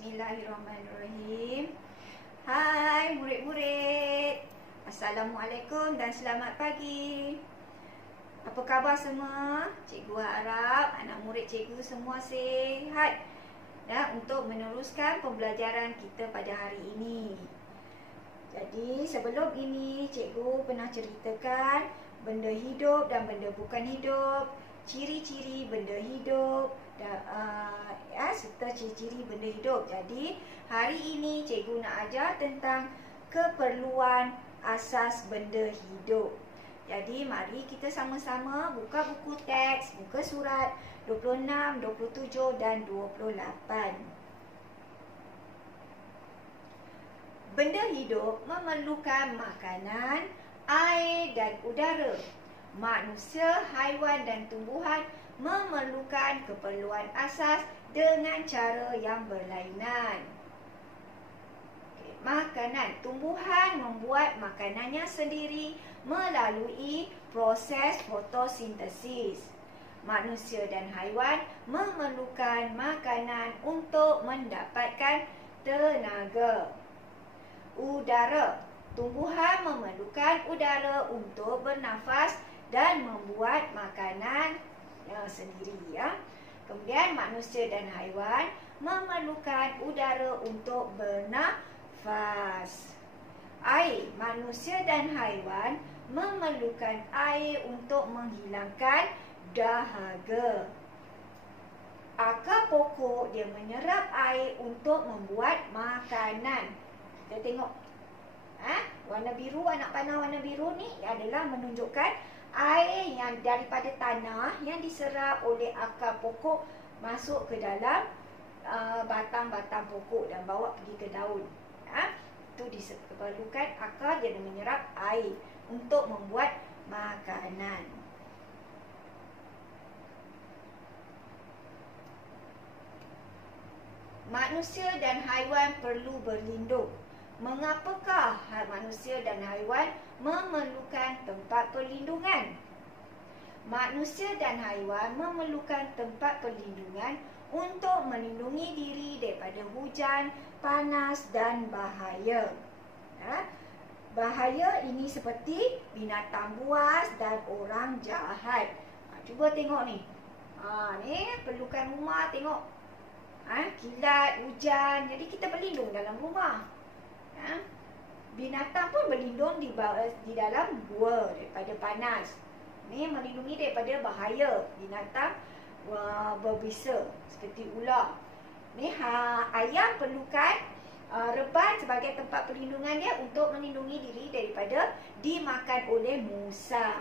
Bismillahirrahmanirrahim. Hai murid-murid, Assalamualaikum dan selamat pagi. Apa khabar semua? Cikgu harap anak murid cikgu semua sihat untuk meneruskan pembelajaran kita pada hari ini. Jadi sebelum ini cikgu pernah ceritakan benda hidup dan benda bukan hidup, ciri-ciri benda hidup serta ciri-ciri benda hidup. Jadi hari ini cikgu nak ajar tentang keperluan asas benda hidup. Jadi mari kita sama-sama buka buku teks, buka surat 26, 27 dan 28. Benda hidup memerlukan makanan, air dan udara. Manusia, haiwan dan tumbuhan memerlukan keperluan asas dengan cara yang berlainan. Makanan. Tumbuhan membuat makanannya sendiri melalui proses fotosintesis. Manusia dan haiwan memerlukan makanan untuk mendapatkan tenaga. Udara. Tumbuhan memerlukan udara untuk bernafas dan membuat makanan sendiri ya. Kemudian manusia dan haiwan memerlukan udara untuk bernafas. Air. Manusia dan haiwan memerlukan air untuk menghilangkan dahaga. Akar pokok dia menyerap air untuk membuat makanan. Kita tengok. Warna biru, anak panah warna biru ni adalah menunjukkan air yang daripada tanah yang diserap oleh akar pokok masuk ke dalam batang-batang pokok dan bawa pergi ke daun. Itu diperlukan akar dia menyerap air untuk membuat makanan. Manusia dan haiwan perlu berlindung. Mengapakah manusia dan haiwan memerlukan tempat perlindungan? Manusia dan haiwan memerlukan tempat perlindungan untuk melindungi diri daripada hujan, panas dan bahaya. Bahaya ini seperti binatang buas dan orang jahat. Cuba tengok ni. Ni perlukan rumah, tengok. Kilat, hujan. Jadi kita berlindung dalam rumah. Binatang pun berlindung di dalam gua daripada panas. Ni melindungi daripada bahaya binatang berbisa seperti ular. Ni ayam perlukan reban sebagai tempat perlindungan dia untuk melindungi diri daripada dimakan oleh musang.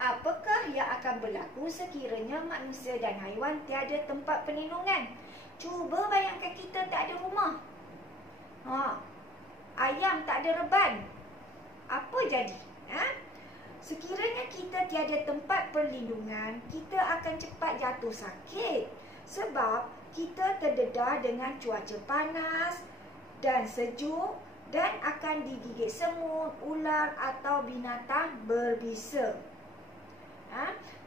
Apakah yang akan berlaku sekiranya manusia dan haiwan tiada tempat perlindungan? Cuba bayangkan kita tak ada rumah. Ayam tak ada reban. Apa jadi? Sekiranya kita tiada tempat perlindungan, kita akan cepat jatuh sakit. Sebab kita terdedah dengan cuaca panas dan sejuk dan akan digigit semut, ular atau binatang berbisa.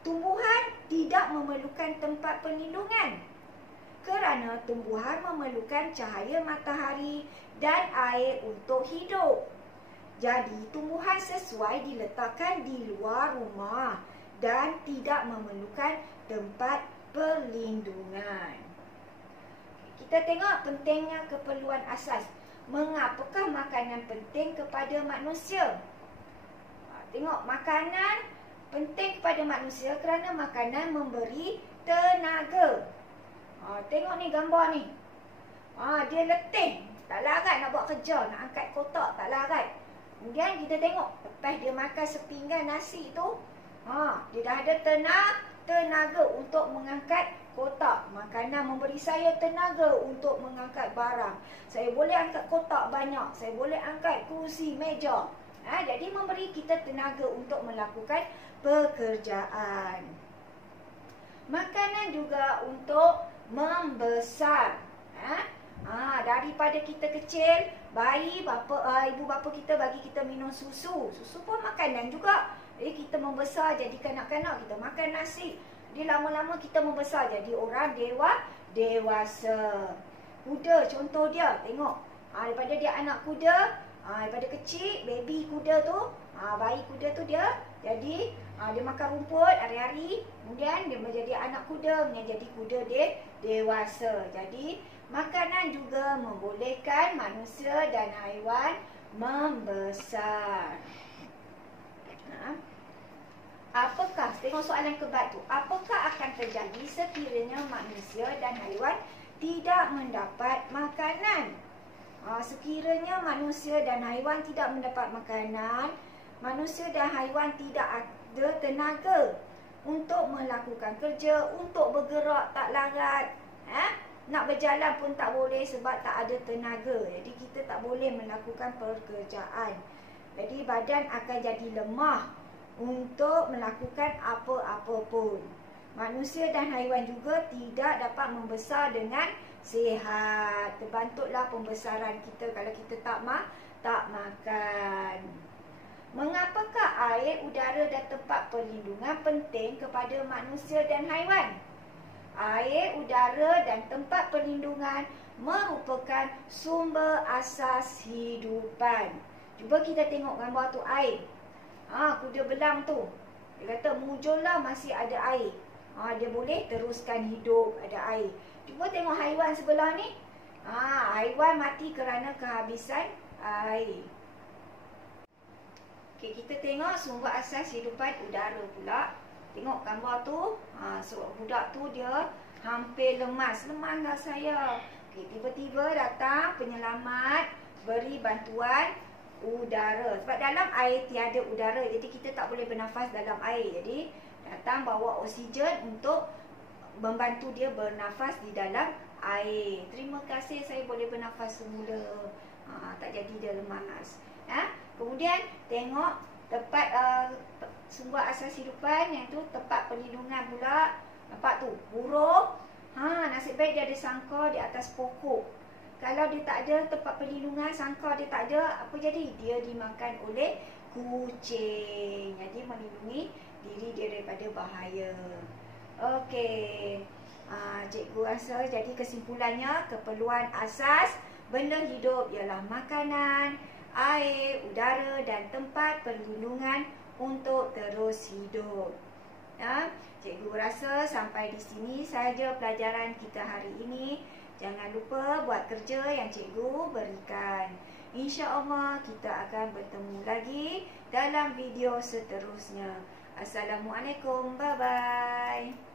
Tumbuhan tidak memerlukan tempat perlindungan kerana tumbuhan memerlukan cahaya matahari dan air untuk hidup. Jadi, tumbuhan sesuai diletakkan di luar rumah dan tidak memerlukan tempat perlindungan. Kita tengok pentingnya keperluan asas. Mengapakah makanan penting kepada manusia? Tengok, makanan penting kepada manusia kerana makanan memberi tenaga. Tengok ni gambar ni. Dia letih. Tak larat nak buat kerja. Nak angkat kotak. Tak larat. Kemudian kita tengok. Lepas dia makan sepinggan nasi tu. Dia dah ada tenaga untuk mengangkat kotak. Makanan memberi saya tenaga untuk mengangkat barang. Saya boleh angkat kotak banyak. Saya boleh angkat kursi, meja. Jadi memberi kita tenaga untuk melakukan pekerjaan. Makanan juga untuk membesar. Daripada kita kecil, ibu bapa kita bagi kita minum susu. Susu pun makanan juga. Jadi kita membesar jadi kanak-kanak, kita makan nasi. Jadi lama-lama kita membesar jadi orang dewasa. Kuda contoh dia, tengok. Daripada dia anak kuda, daripada kecil, baby kuda tu, bayi kuda tu dia jadi dia makan rumput hari-hari, kemudian dia menjadi anak kuda, menjadi kuda dewasa. Jadi makanan juga membolehkan manusia dan haiwan membesar. Apakah, tengok soalan kebat tu, apakah akan terjadi sekiranya manusia dan haiwan tidak mendapat makanan? Sekiranya manusia dan haiwan tidak mendapat makanan, manusia dan haiwan tidak ada tenaga untuk melakukan kerja, untuk bergerak tak larat. Nak berjalan pun tak boleh sebab tak ada tenaga. Jadi kita tak boleh melakukan pekerjaan. Jadi badan akan jadi lemah untuk melakukan apa-apa pun. Manusia dan haiwan juga tidak dapat membesar dengan sihat. Terbantutlah pembesaran kita kalau kita tak makan. Mengapakah air, udara dan tempat perlindungan penting kepada manusia dan haiwan? Air, udara dan tempat perlindungan merupakan sumber asas hidupan. Cuba kita tengok gambar tu air. Kuda belang tu. Dia kata mujurlah masih ada air. Dia boleh teruskan hidup, ada air. Cuba tengok haiwan sebelah ni. Haiwan mati kerana kehabisan air. Okey, kita tengok sumber asas hidupan udara pula. Tengok gambar tu. Budak tu dia hampir lemas. Lemaslah saya. Okey, tiba-tiba datang penyelamat beri bantuan udara. Sebab dalam air tiada udara, jadi kita tak boleh bernafas dalam air. Jadi datang bawa oksigen untuk membantu dia bernafas di dalam air. Terima kasih, saya boleh bernafas semula. Tak jadi dia lemas. Kemudian tengok tempat sumber asas hidupan, yang tu tempat perlindungan pula. Nampak tu, burung. Nasib baik dia ada sangkar di atas pokok. Kalau dia tak ada tempat perlindungan, sangkar dia tak ada, apa jadi? Dia dimakan oleh kucing. Jadi melindungi diri dia daripada bahaya. Okey. Cikgu rasa jadi kesimpulannya, keperluan asas benda hidup ialah makanan, air, udara dan tempat perlindungan untuk terus hidup. Cikgu rasa sampai di sini saja pelajaran kita hari ini. Jangan lupa buat kerja yang cikgu berikan. InsyaAllah kita akan bertemu lagi dalam video seterusnya. Assalamualaikum. Bye-bye.